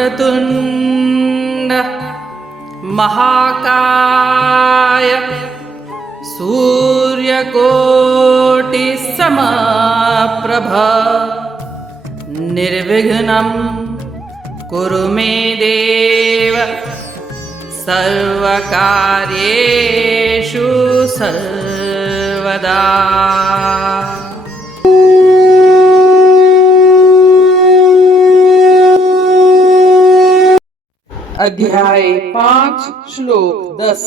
वक्रतुण्ड महाकाय सूर्यकोटिसमप्रभ निर्विघ्नं कुरु मे देव सर्वकार्येषु सर्वदा। अध्याय 5 श्लोक 10।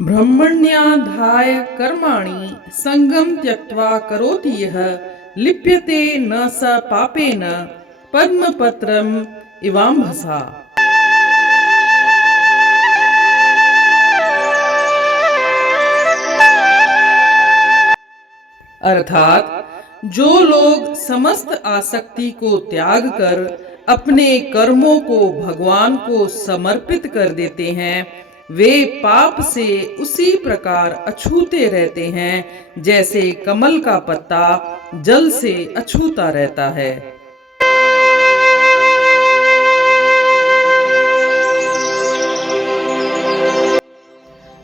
ब्रह्मण्याधाय कर्माणि संगम त्यक्त्वा करोति यः लिप्यते न स पापेन पद्मपत्रम इवाम्भसा। अर्थात जो लोग समस्त आसक्ति को त्याग कर अपने कर्मों को भगवान को समर्पित कर देते हैं, वे पाप से उसी प्रकार अछूते रहते हैं जैसे कमल का पत्ता जल से अछूता रहता है।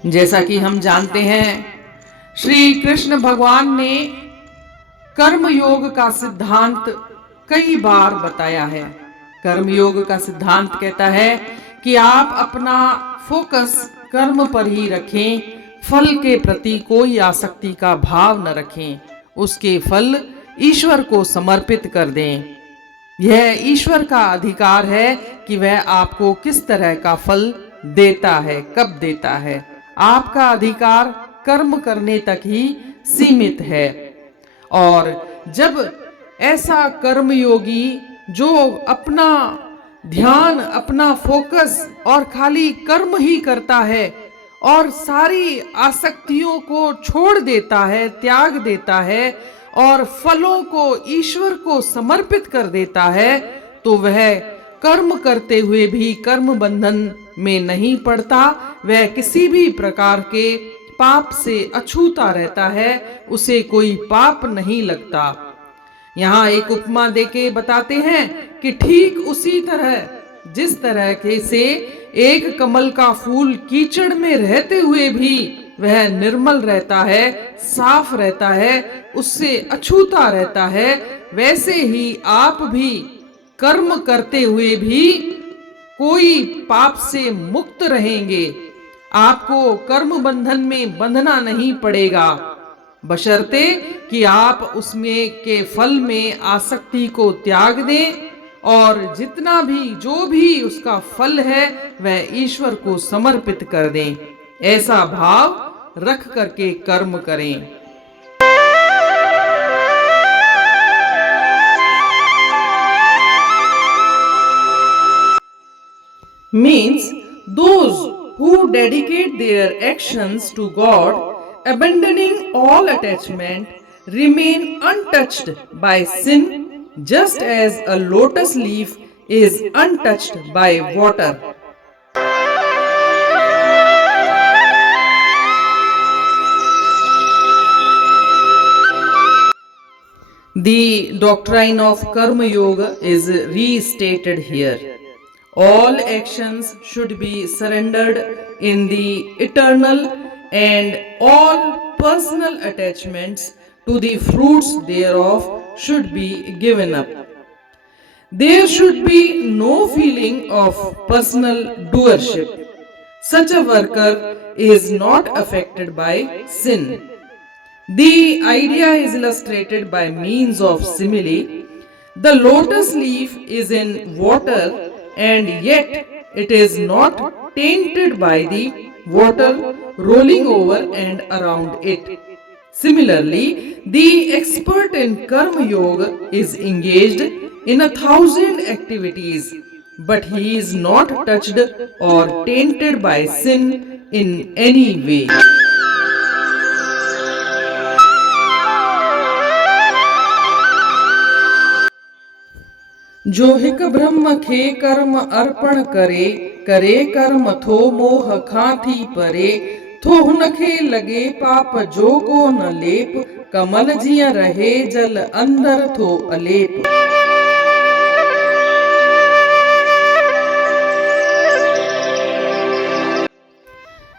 जैसा कि हम जानते हैं, श्री कृष्ण भगवान ने कर्मयोग का सिद्धांत कई बार बताया है। कर्मयोग का सिद्धांत कहता है कि आप अपना फोकस कर्म पर ही रखें, फल के प्रति कोई आसक्ति का भाव न रखें, उसके फल ईश्वर को समर्पित कर दें। यह ईश्वर का अधिकार है कि वह आपको किस तरह का फल देता है, कब देता है। आपका अधिकार कर्म करने तक ही सीमित है। और जब ऐसा कर्मयोगी जो अपना ध्यान, अपना फोकस और खाली कर्म ही करता है और सारी आसक्तियों को छोड़ देता है, त्याग देता है और फलों को ईश्वर को समर्पित कर देता है, तो वह कर्म करते हुए भी कर्म बंधन में नहीं पड़ता। वह किसी भी प्रकार के पाप से अछूता रहता है, उसे कोई पाप नहीं लगता। यहाँ एक उपमा देके बताते हैं कि ठीक उसी तरह जिस तरह के से एक कमल का फूल कीचड़ में रहते हुए भी वह निर्मल रहता है, साफ रहता है, उससे अछूता रहता है, वैसे ही आप भी कर्म करते हुए भी कोई पाप से मुक्त रहेंगे। आपको कर्म बंधन में बंधना नहीं पड़ेगा, बशर्ते कि आप उसमें के फल में आसक्ति को त्याग दें और जितना भी जो भी उसका फल है वह ईश्वर को समर्पित कर दें। ऐसा भाव रख करके कर्म करें। Means those who dedicate their actions to God, abandoning all attachment, remain untouched by sin, just as a lotus leaf is untouched by water. The doctrine of Karma Yoga is restated here. All actions should be surrendered in the eternal, and all personal attachments to the fruits thereof should be given up. There should be no feeling of personal doership. Such a worker is not affected by sin. The idea is illustrated by means of simile. The lotus leaf is in water, and yet it is not tainted by the water rolling over and around it. Similarly, the expert in Karma Yoga is engaged in 1,000 activities, but he is not touched or tainted by sin in any way. जो हिक ब्रह्म खे कर्म अर्पण करे, करे कर्म थो मोह खांथी परे, थो हुनखे लॻे पाप जो को न लेप, कमल जीअं रहे जल अंदर थो अलेप।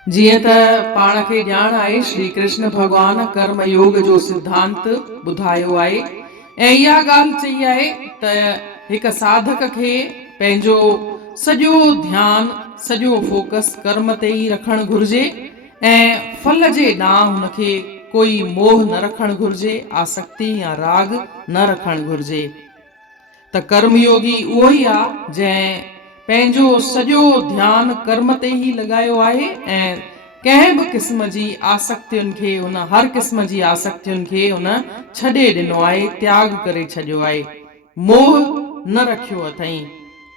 जीअं त पाण खे ॼाण आहे, श्री कृष्ण भॻवान कर्म योग जो सिद्धांत ॿुधायो आहे ऐं इहा ॻाल्हि चई आहे त हिक साधक खे पंहिंजो सॼो ध्यानु सॼो फोकस कर्म ते ई रखणु घुर्जे ऐं फल जे ॾांहुं हुनखे कोई मोह न रखणु घुर्जे, आसक्ति या राग न रखणु घुर्जे। त कर्मयोगी उहो ई आहे जंहिं पंहिंजो सॼो ध्यानु कर्म ते ई लॻायो आहे ऐं कंहिं बि क़िस्म जी आसक्तियुनि खे, उन हर क़िस्म जी आसक्तियुनि खे उन छॾे ॾिनो आहे, त्याग करे छॾियो आहे, मोह न रखियो अथई।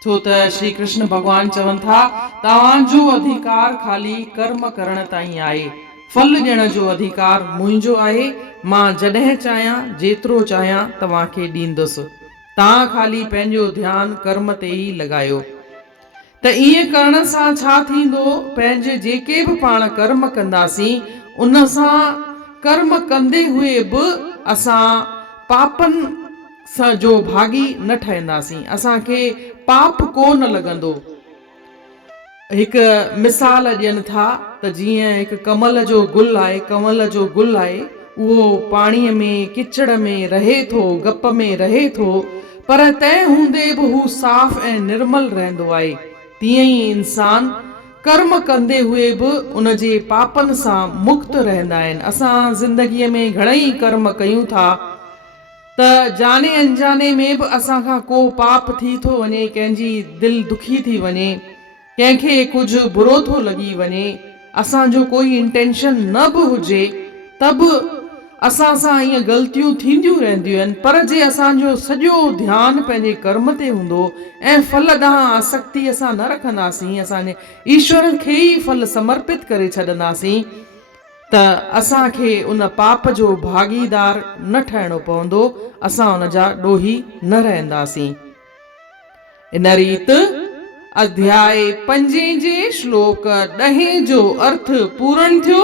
छो त श्री कृष्ण भॻवान चवनि था, तव्हांजो अधिकार ख़ाली कर्म करण ताईं आहे, फल ॾियण जो अधिकार मुंहिंजो आहे। मां जॾहिं चाहियां जेतिरो चाहियां तव्हांखे ॾींदुसि, तव्हां ख़ाली पंहिंजो ध्यानु कर्म ते ई लॻायो। त ईअं करण सां छा थींदो, पंहिंजे जेके बि पाण कर्म कंदासीं उन सां कर्म कंदे हुए बि असां पापनि सां जो भागी न ठहंदासीं, असांखे पाप कोन लॻंदो। हिकु मिसाल ॾियनि था त जीअं हिकु कमल जो गुल आहे, कमल जो गुल आहे उहो पाणीअ में किचड़ में रहे थो, गप में रहे थो, पर तंहिं हूंदे बि हू साफ़ ऐं निर्मल रहंदो आहे। तीअं ई इंसान कर्म कंदे हुए बि उन जे पापनि सां मुक्त रहंदा आहिनि। असां ज़िंदगीअ में घणेई कर्म कयूं था त जाने अनजाने में बि असांखां को पाप थी थो वञे, कंहिंजी दिलि दुखी थी वञे, कंहिंखे कुझु बुरो थो लॻी वञे, असांजो कोई इंटेंशन न बि हुजे त बि असां सां ईअं ग़लतियूं थींदियूं रहंदियूं आहिनि। पर जे असांजो सॼो ध्यानु पंहिंजे कर्म ते हूंदो ऐं फल ॾांहुं आसक्ति असां न रखंदासीं, असांजे ईश्वर खे ई फल समर्पित करे छॾंदासीं, त असांखे उन पाप जो भागीदार न ठहिणो पवंदो, असां उन जा ॾोही न रहंदासीं। इन रीति अध्याय 5 जे श्लोक 10 जो अर्थ पूर्ण थियो।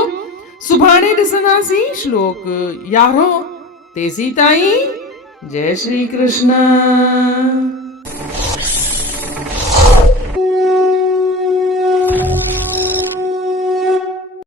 सुभाणे ॾिसंदासीं श्लोक 11। तेसी ताईं जय श्री कृष्ण।